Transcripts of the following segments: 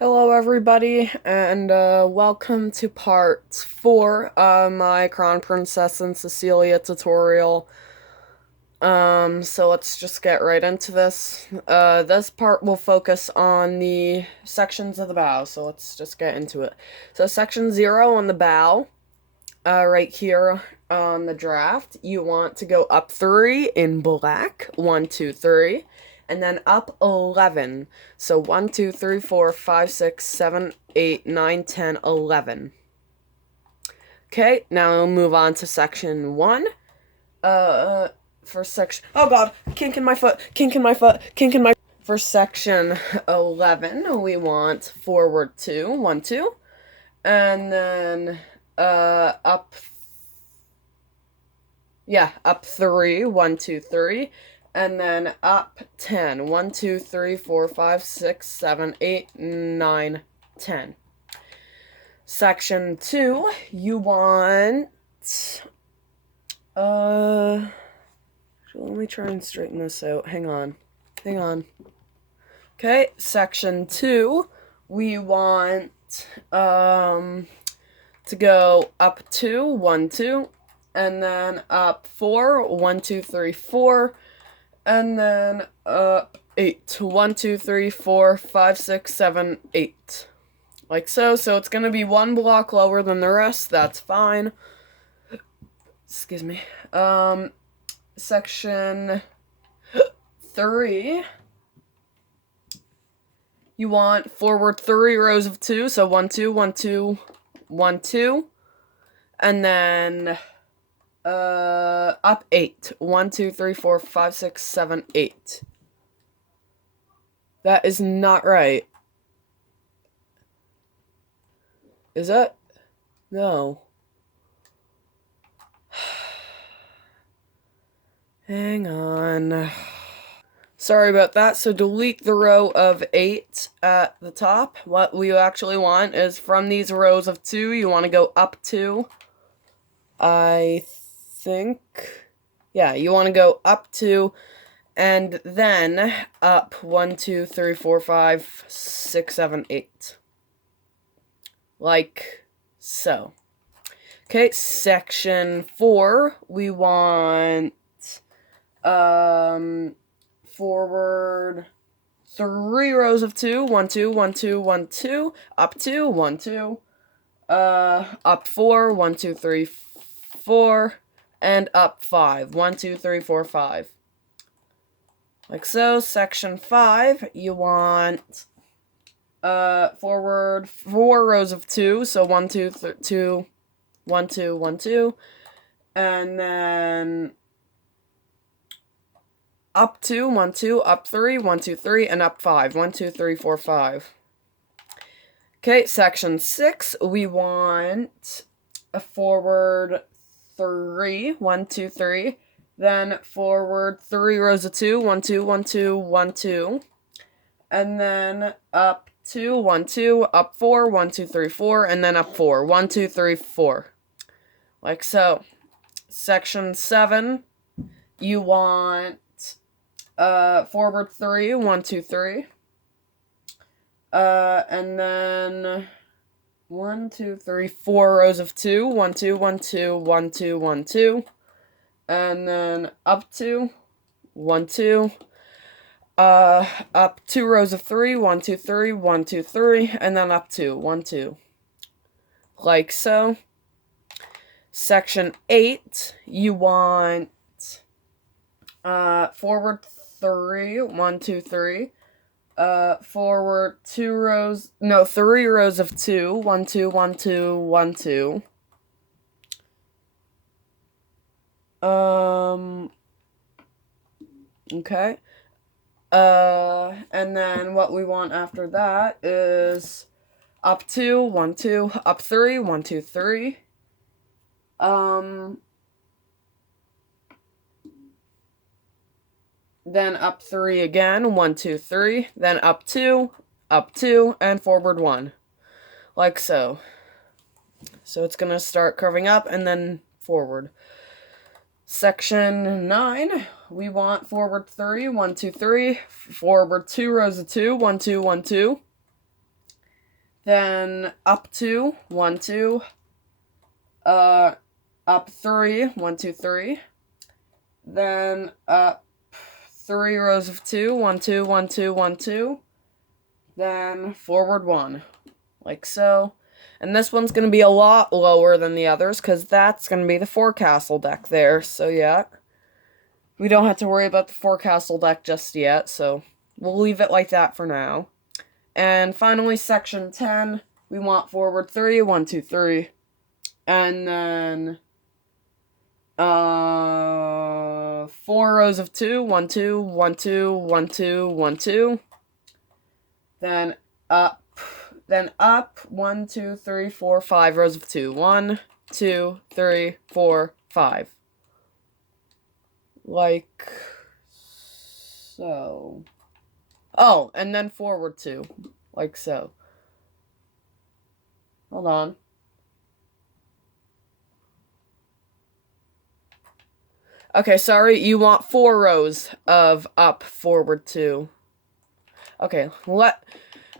Hello, everybody, and welcome to part 4 of my Keonprinzessin Cecilie tutorial. So let's just get right into this. This part will focus on the sections of the bow, so let's just get into it. So, section 0 on the bow, right here on the draft, you want to go up 3 in black. 1, 2, 3. And then up 11. So 1, 2, 3, 4, 5, 6, 7, 8, 9, 10, 11. Okay, now we'll move on to section 1. For section. Oh god, kink in my foot, kink in my foot, kink in my. For section 11, we want forward 2, 1, 2. And then up. Yeah, up 3, 1, 2, 3. And then up 10. 1, 2, 3, 4, 5, 6, 7, 8, 9, 10. Section 2, you want. Let me try and straighten this out. Hang on. Okay, section 2, we want to go up 2, 1, 2. And then up 4, 1, 2, 3, 4. And then up 8. 1, 2, 3, 4, 5, 6, 7, 8. Like so. So it's going to be one block lower than the rest. That's fine. Excuse me. Section 3. You want forward 3 rows of 2. So 1, 2, 1, 2, 1, 2. And then up 8. 1, 2, 3, 4, 5, 6, 7, 8. That is not right. Is it? No. Hang on. Sorry about that. So delete the row of 8 at the top. What we actually want is from these rows of 2, you want to go up 2. I think. Yeah, you want to go up 2 and then up 1, 2, 3, 4, 5, 6, 7, 8. Like so. Okay, section 4, we want forward 3 rows of 2, 1, 2, 1, 2, 1, 2, up 2, 1, 2, up 4, 1, 2, 3, 4, and up 5, 1, 2, 3, 4, 5. Like so. Section 5, you want forward 4 rows of 2, so 1, 2, 2, 1, 2, 1, 2, and then up 2, 1, 2, up 3, 1, 2, 3, and up 5, 1, 2, 3, 4, 5. Okay, section 6, we want a forward 3, 1, 2, 3, then forward 3 rows of 2, 1, 2, 1, 2, 1, 2, and then up 2, 1, 2, up 4, 1, 2, 3, 4, and then up 4, 1, 2, 3, 4. Like so. Section 7, you want forward 3, 1, 2, 3. And then 1, 2, 3, 4 rows of 2, 1, 2, 1, 2, 1, 2, 1, 2. And then up 2, 1, 2. Up 2 rows of 3, 1, 2, 3, 1, 2, 3, and then up 2, 1, 2. Like so. Section 8, you want forward 3, 1, 2, 3. Forward 3 rows of 2, 1, 2, 1, 2, 1, 2. Okay. And then what we want after that is up 2, 1, 2, up 3, 1, 2, 3. Then up 3 again, 1, 2, 3. Then up 2, and forward 1. Like so. So it's going to start curving up and then forward. Section 9, we want forward 3, 1, 2, 3. Forward 2 rows of 2, 1, 2, 1, 2. then up 2, 1, 2, up 3, 1, 2, 3, then up 3 rows of 2, 1, 2, 1, 2, 1, 2, then forward 1, like so. And this one's going to be a lot lower than the others, because that's going to be the forecastle deck there, so yeah. We don't have to worry about the forecastle deck just yet, so we'll leave it like that for now. And finally, section 10, we want forward 3, 1, 2, 3, and then 4 rows of 2, 1, 2, 1, 2, 1, 2, 1, 2, then up, 1, 2, 3, 4, 5 rows of 2, 1, 2, 3, 4, 5, like so. Oh, and then forward 2, like so. Hold on. Okay, sorry, you want 4 rows of up, forward 2. Okay,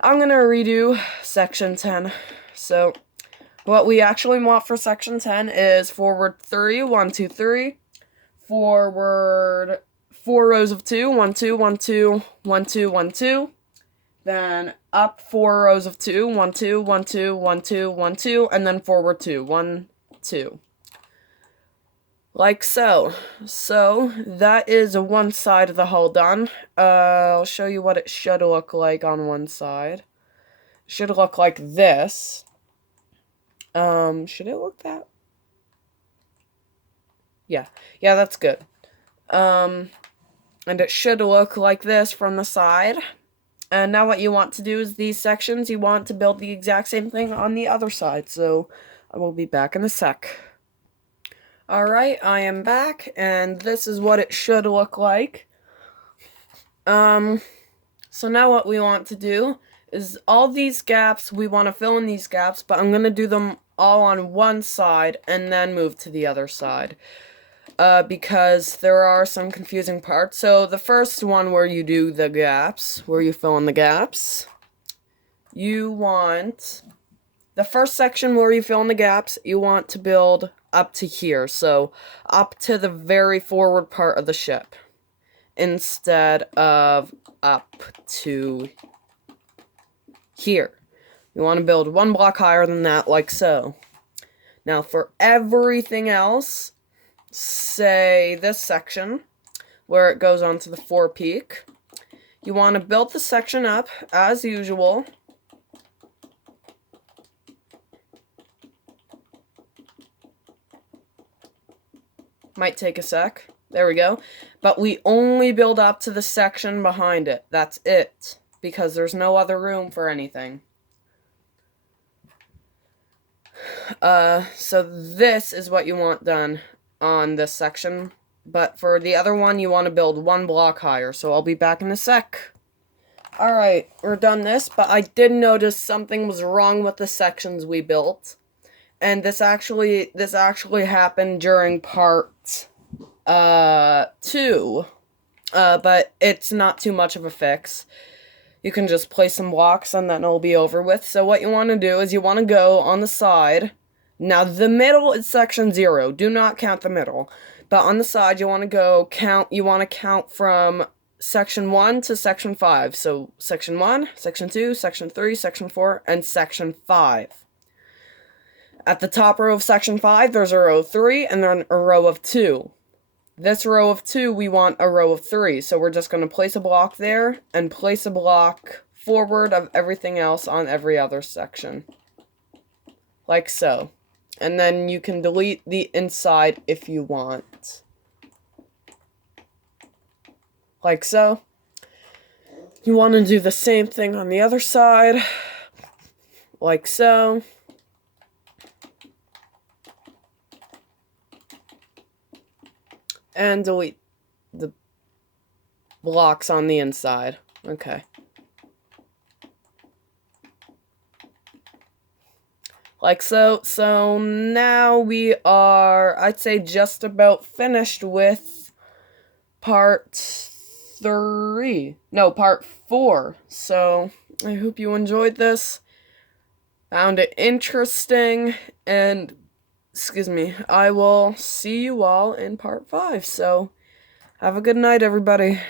I'm gonna redo section 10. So, what we actually want for section 10 is forward 3, 1, 2, 3, forward 4 rows of 2, 1, 2, 1, 2, 1, 2, 1, 2, then up 4 rows of 2, 1, 2, 1, 2, 1, 2, 1, 2, and then forward 2, 1, 2. Like so. So, that is one side of the hull done. I'll show you what it should look like on one side. It should look like this. Should it look that? Yeah, that's good. And it should look like this from the side. And now what you want to do is these sections, you want to build the exact same thing on the other side. So, I will be back in a sec. Alright, I am back, and this is what it should look like. So now what we want to do is all these gaps, we want to fill in these gaps, but I'm going to do them all on one side and then move to the other side. Because there are some confusing parts. So the first one where you do the gaps, where you fill in the gaps, you want... The first section where you fill in the gaps, you want to build up to here, so up to the very forward part of the ship, instead of up to here. You want to build 1 block higher than that, like so. Now for everything else, say this section, where it goes onto the forepeak, you want to build the section up, as usual. Might take a sec. There we go. But we only build up to the section behind it. That's it. Because there's no other room for anything. So this is what you want done on this section. But for the other one, you want to build 1 block higher. So I'll be back in a sec. Alright, we're done this. But I did notice something was wrong with the sections we built. And this actually happened during part 2. But it's not too much of a fix. You can just place some blocks and then it'll be over with. So what you want to do is you want to go on the side. Now the middle is section 0. Do not count the middle. But on the side you want to count from section 1 to section 5. So section 1, section 2, section 3, section 4, and section 5. At the top row of section 5, there's a row of 3, and then a row of 2. This row of 2, we want a row of 3, so we're just going to place a block there, and place a block forward of everything else on every other section. Like so. And then you can delete the inside if you want. Like so. You want to do the same thing on the other side. Like so. And delete the blocks on the inside. Okay. Like so. So now we are, I'd say, just about finished with part 3. No, part 4. So I hope you enjoyed this. found it interesting, and excuse me, I will see you all in part 5. So, have a good night, everybody.